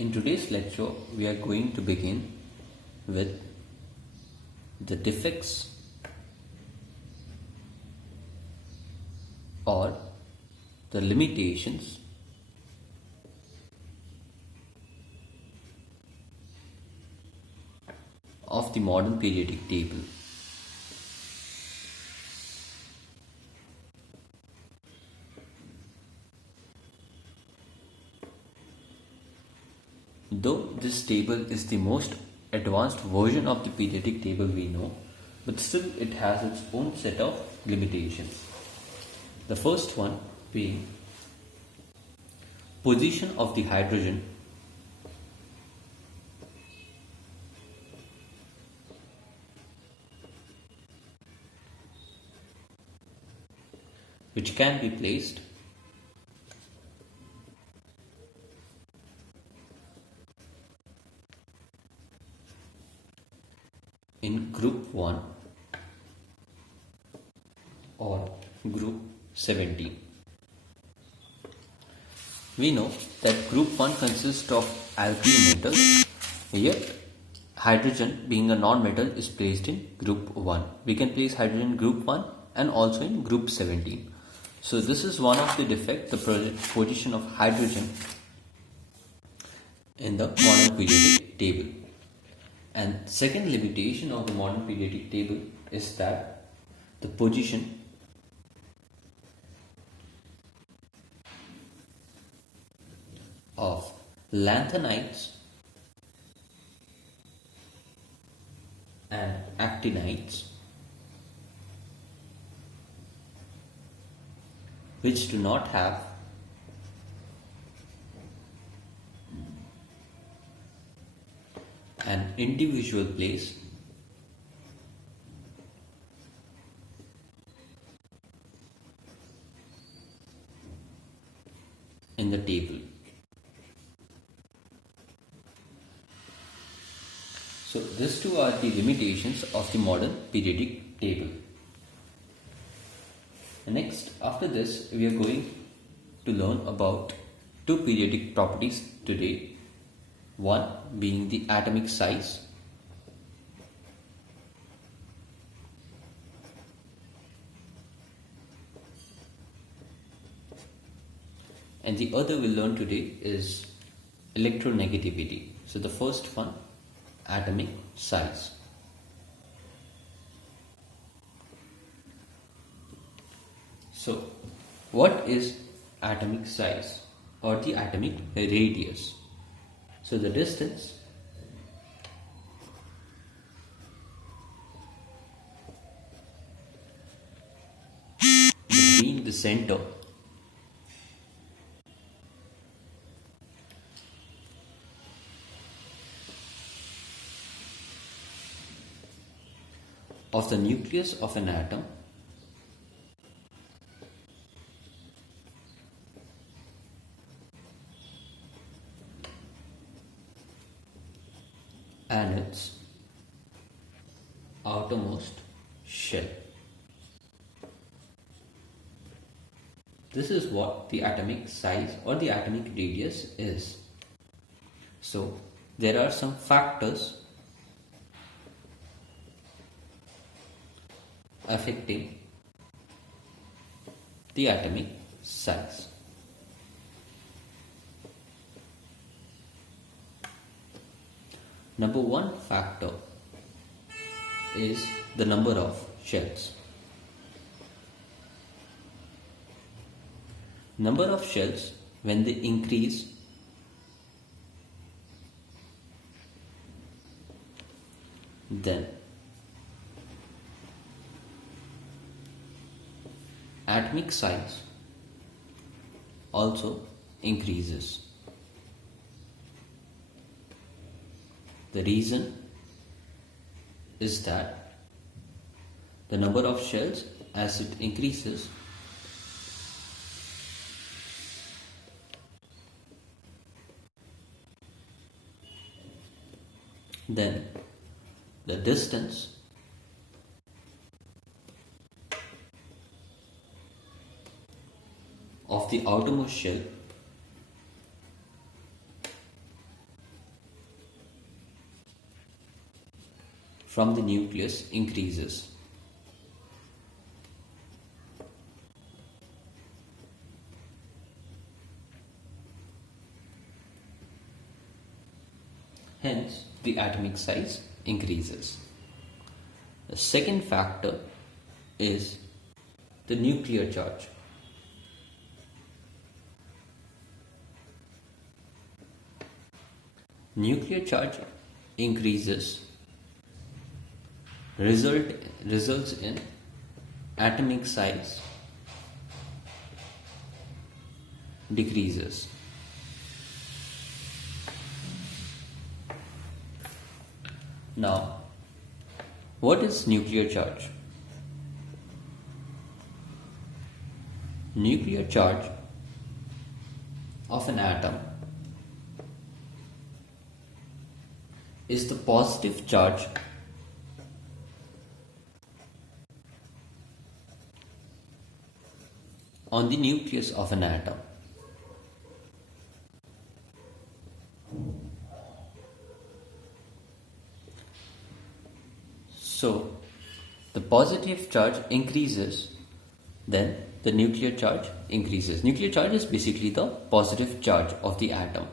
In today's lecture, we are going to begin with the defects or the limitations of the modern periodic table. Though this table is the most advanced version of the periodic table we know, but still it has its own set of limitations. The first one being position of the hydrogen which can be placed in group 1 or group 17. We know that group 1 consists of alkyl metals, yet hydrogen being a non-metal is placed in group 1. We can place hydrogen in group 1 and also in group 17. So this is one of the defects, the position of hydrogen in the modern periodic table. And second limitation of the modern periodic table is that the position of lanthanides and actinides which do not have an individual place in the table. So these two are the limitations of the modern periodic table. Next, after this, we are going to learn about two periodic properties today. One being the atomic size and the other we'll learn today is electronegativity. So the first one, atomic size. So what is atomic size or the atomic radius? So the distance between the center of the nucleus of an atom and its outermost shell. This is what the atomic size or the atomic radius is. So there are some factors affecting the atomic size. Number one factor is the number of shells. Number of shells, when they increase, then atomic size also increases. The reason is that the number of shells, as it increases, then the distance of the outermost shell from the nucleus increases. Hence, the atomic size increases. The second factor is the nuclear charge. Nuclear charge increases results in atomic size decreases. Now, what is nuclear charge? Nuclear charge of an atom is the positive charge on the nucleus of an atom. So, the positive charge increases, then the nuclear charge increases. Nuclear charge is basically the positive charge of the atom.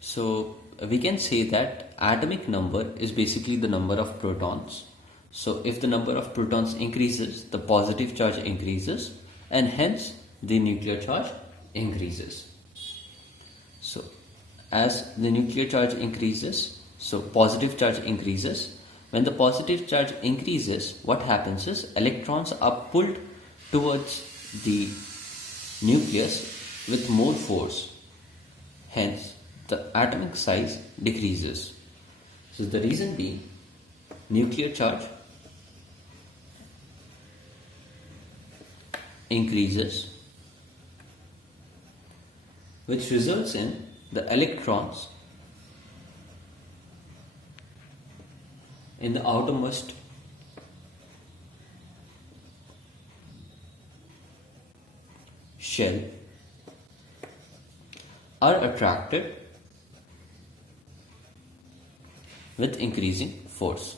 So, we can say that atomic number is basically the number of protons. So, if the number of protons increases, the positive charge increases, and hence the nuclear charge increases. So, as the nuclear charge increases, so positive charge increases. When the positive charge increases, what happens is electrons are pulled towards the nucleus with more force. Hence, the atomic size decreases. So the reason being, nuclear charge increases, which results in the electrons in the outermost shell are attracted with increasing force.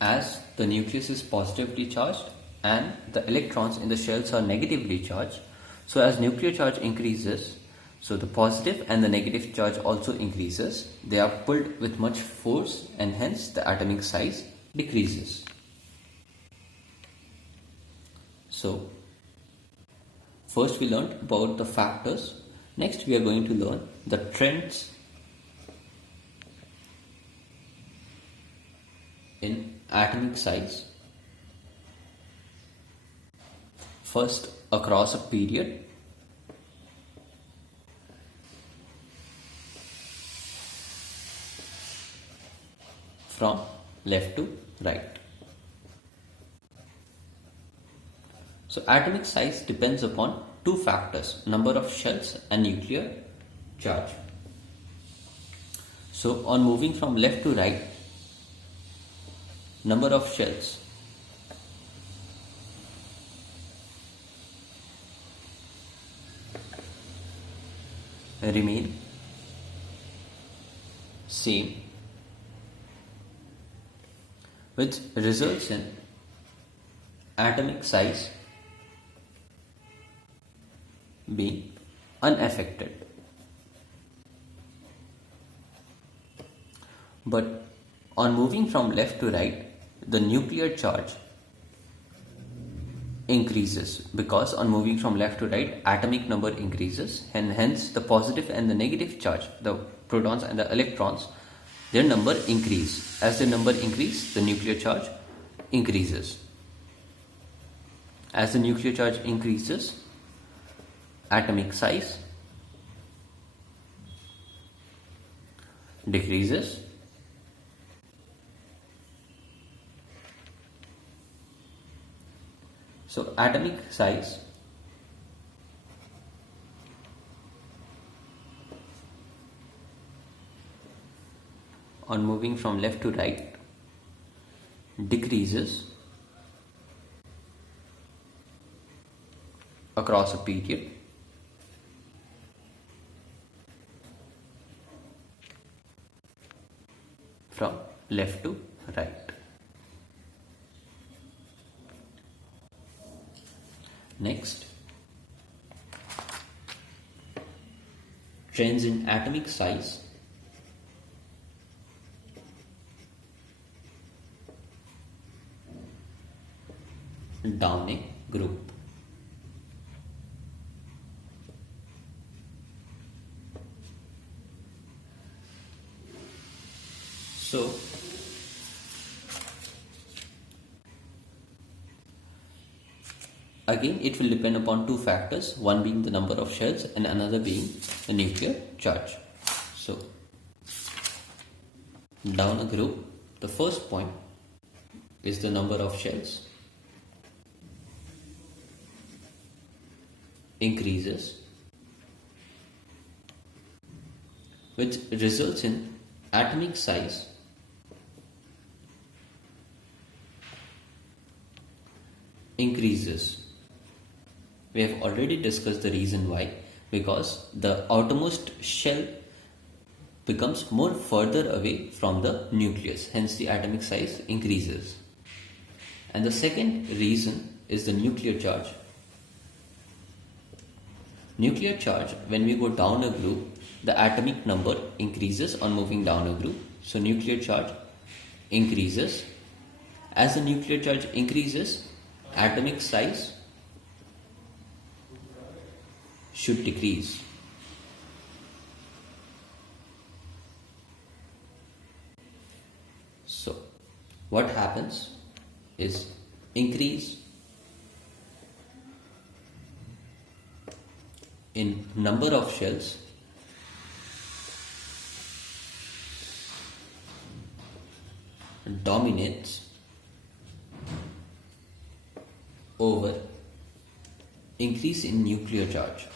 As the nucleus is positively charged and the electrons in the shells are negatively charged, so as nuclear charge increases, so the positive and the negative charge also increases. They are pulled with much force and hence the atomic size decreases. So, first we learned about the factors. Next we are going to learn the trends in atomic size. First, across a period, from left to right. So atomic size depends upon two factors, number of shells and nuclear charge. So on moving from left to right, number of shells remain same, which results in atomic size being unaffected. But on moving from left to right, the nuclear charge increases, because on moving from left to right, atomic number increases, and hence the positive and the negative charge, the protons and the electrons, their number increase. As the number increase, the nuclear charge increases. As the nuclear charge increases, atomic size decreases. So atomic size on moving from left to right decreases across a period from left to right. Next, trends in atomic size down a group. So, again, it will depend upon two factors, one being the number of shells and another being the nuclear charge. So, down a group, the first point is the number of shells increases, which results in atomic size increases. We have already discussed the reason why, because the outermost shell becomes more further away from the nucleus, hence the atomic size increases. And the second reason is the nuclear charge. Nuclear charge, when we go down a group, the atomic number increases on moving down a group. So nuclear charge increases. As the nuclear charge increases, atomic size should decrease. So what happens is increase in number of shells dominates over increase in nuclear charge.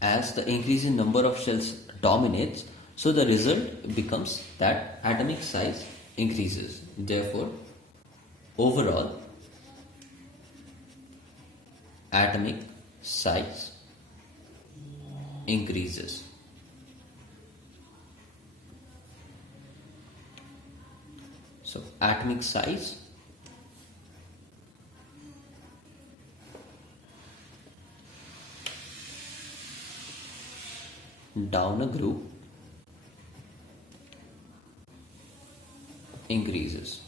As the increase in number of shells dominates, so the result becomes that atomic size increases. Therefore, overall atomic size increases. So atomic size down a group increases.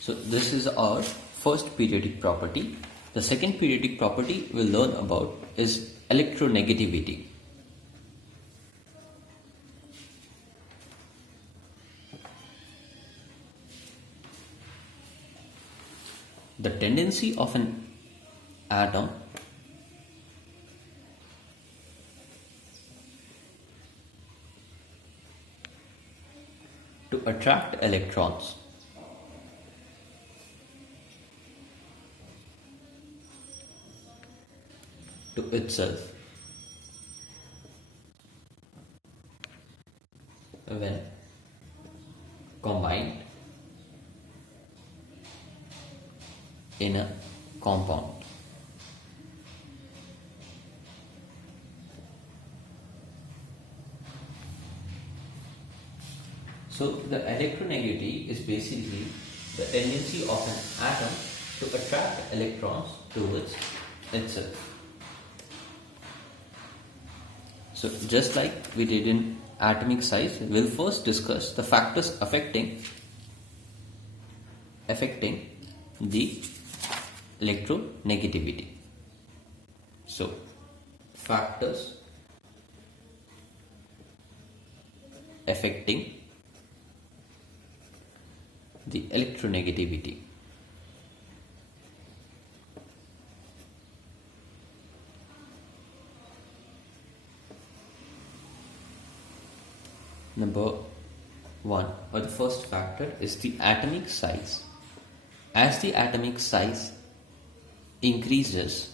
So this is our first periodic property. The second periodic property we'll learn about is electronegativity. The tendency of an atom to attract electrons to itself when combined in a compound. So the electronegativity is basically the tendency of an atom to attract electrons towards itself. So just like we did in atomic size, we'll first discuss the factors affecting the electronegativity. So factors affecting the electronegativity. Number one, or the first factor, is the atomic size. As the atomic size increases,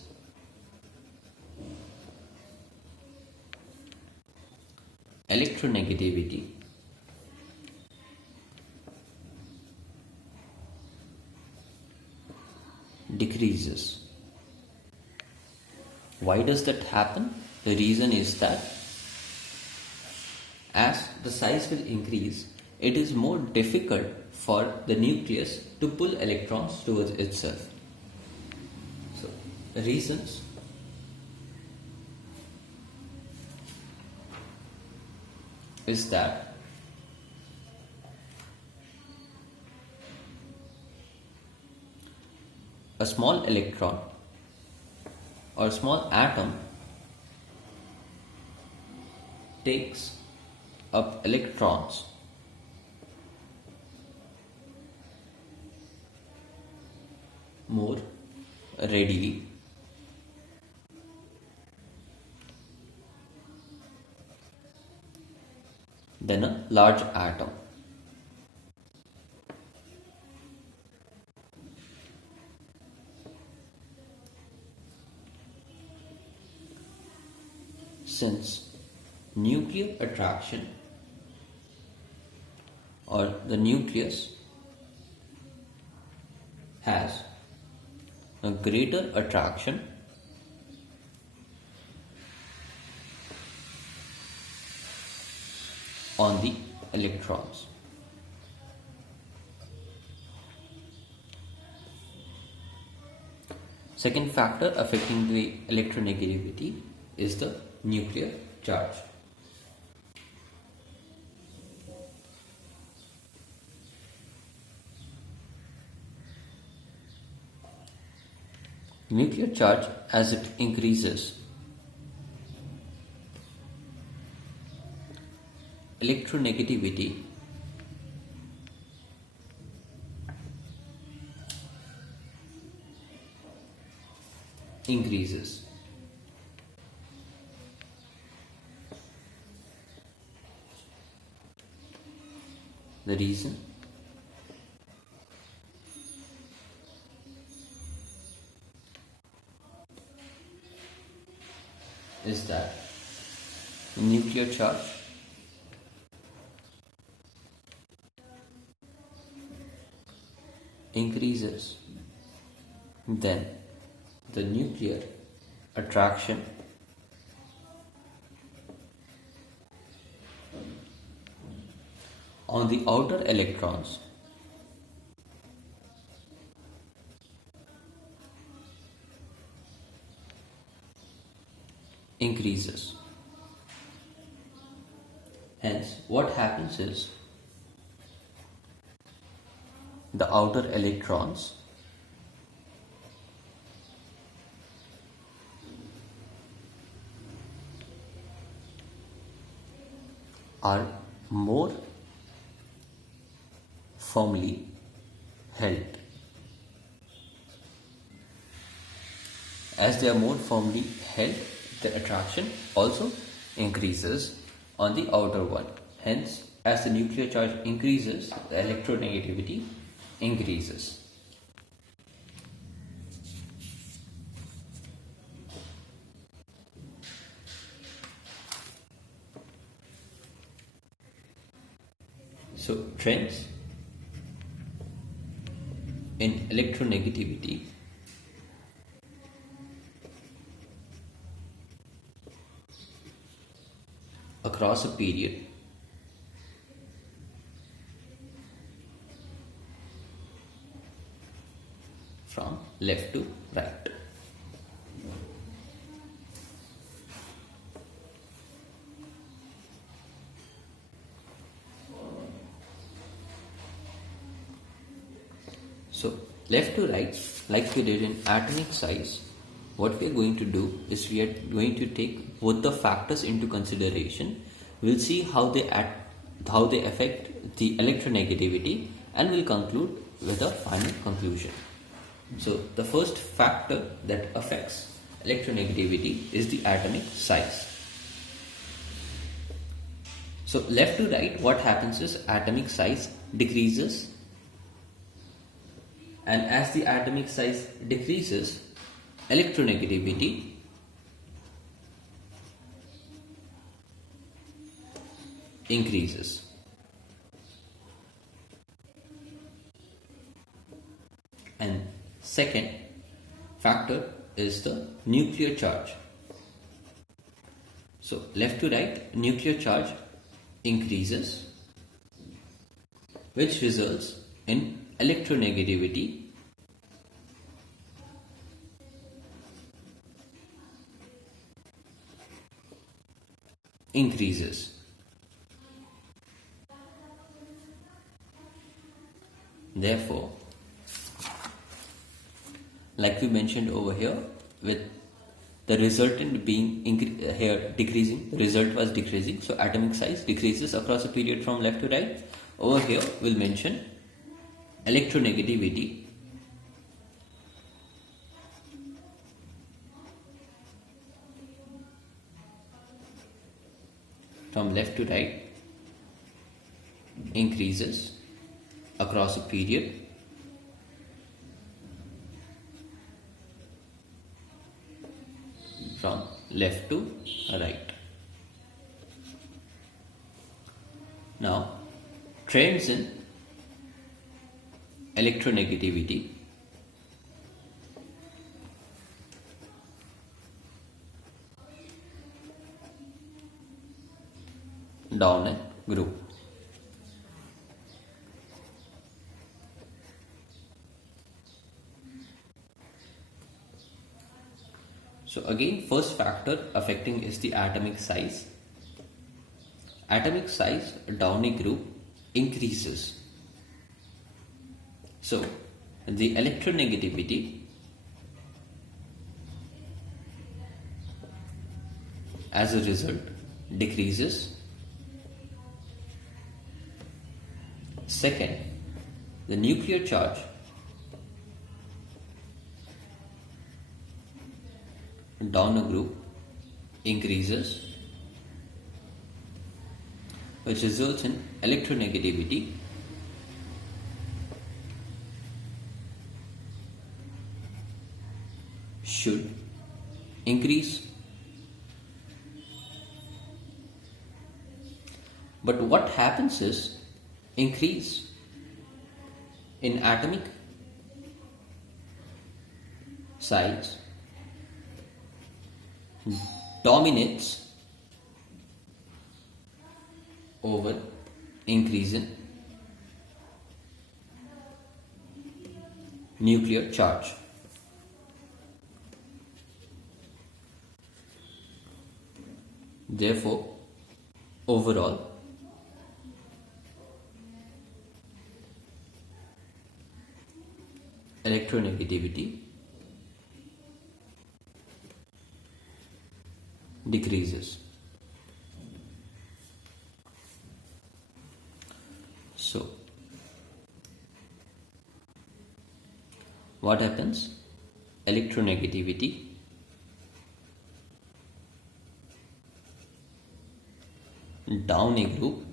electronegativity decreases. Why does that happen? The reason is that as the size will increase, it is more difficult for the nucleus to pull electrons towards itself. So, the reasons is that a small electron or a small atom takes up electrons more readily than a large atom. Since nuclear attraction or the nucleus has a greater attraction on the electrons. Second factor affecting the electronegativity is the nuclear charge. Nuclear charge, as it increases, electronegativity increases. The reason is that the nuclear charge increases, then the nuclear attraction on the outer electrons increases. Hence, what happens is the outer electrons are more firmly held. As they are more firmly held, the attraction also increases on the outer one. Hence, as the nuclear charge increases, the electronegativity increases. So, trends in electronegativity across a period from left to right. So, left to right, like we did in atomic size, what we are going to do is we are going to take both the factors into consideration. We'll see how they affect the electronegativity, and we'll conclude with a final conclusion. So, the first factor that affects electronegativity is the atomic size. So, left to right, what happens is atomic size decreases, and as the atomic size decreases, electronegativity increases. And second factor is the nuclear charge. So left to right, nuclear charge increases, which results in electronegativity increases. Therefore, like we mentioned over here, with the resultant being here decreasing, the result was decreasing, so atomic size decreases across a period from left to right. Over here we'll mention electronegativity from left to right increases across a period from left to right. Now, trends in electronegativity down a group. So again, first factor affecting is the atomic size. Atomic size down a group increases. So the electronegativity as a result decreases. Second, the nuclear charge down a group increases, which results in electronegativity should increase. But what happens is increase in atomic size dominates over increase in nuclear charge. Therefore, overall, electronegativity decreases. So, what happens? Electronegativity down a group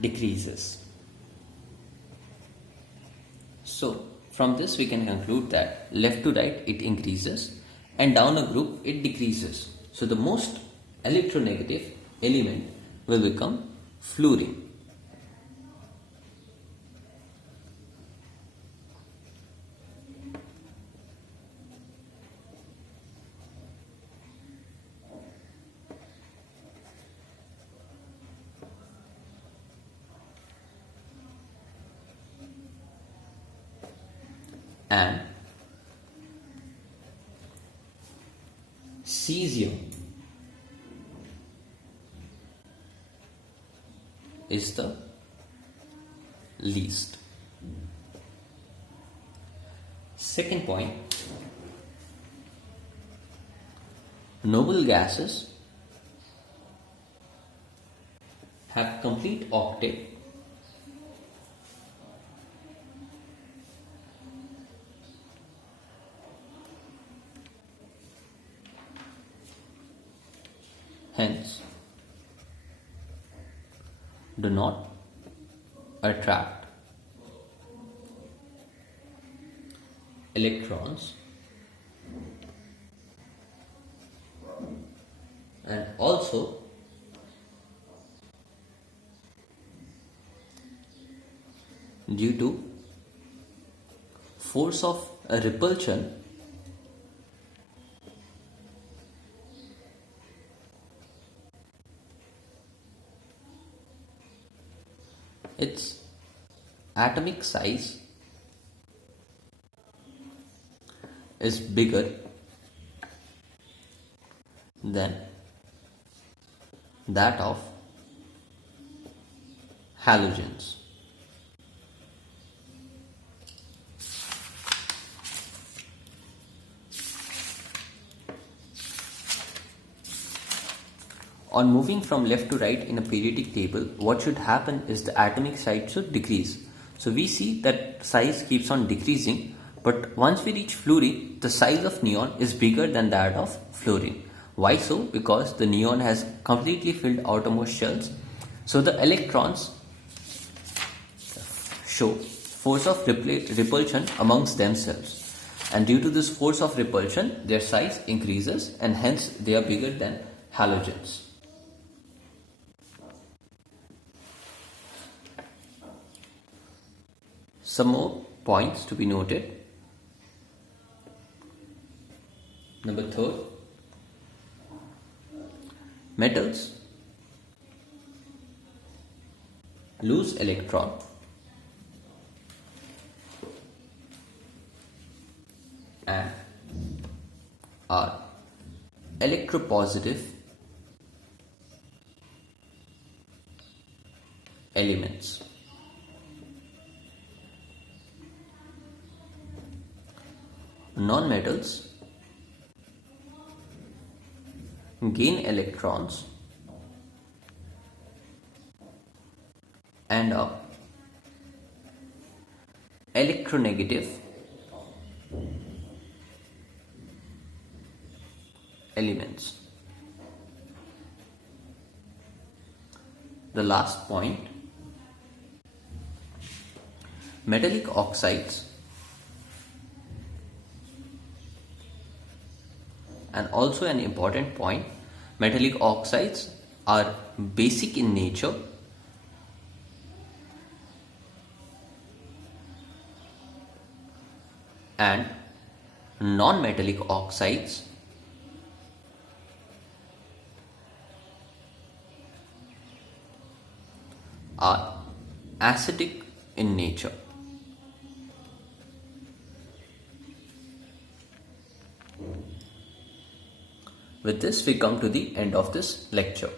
decreases. So, from this we can conclude that left to right it increases and down a group it decreases. So, the most electronegative element will become fluorine. And cesium is the least. Second point, noble gases have complete octet hence do not attract electrons And also due to force of repulsion, its atomic size is bigger than that of halogens. On moving from left to right in a periodic table, what should happen is the atomic size should decrease. So we see that size keeps on decreasing, but once we reach fluorine, the size of neon is bigger than that of fluorine. Why so? Because the neon has completely filled outermost shells. So the electrons show force of repulsion amongst themselves. And due to this force of repulsion, their size increases and hence they are bigger than halogens. Some more points to be noted. Number 3, metals lose electron and are electropositive elements. Non-metals gain electrons and are electronegative elements. The last point, metallic oxides and also an important point, metallic oxides are basic in nature and non-metallic oxides are acidic in nature. With this, we come to the end of this lecture.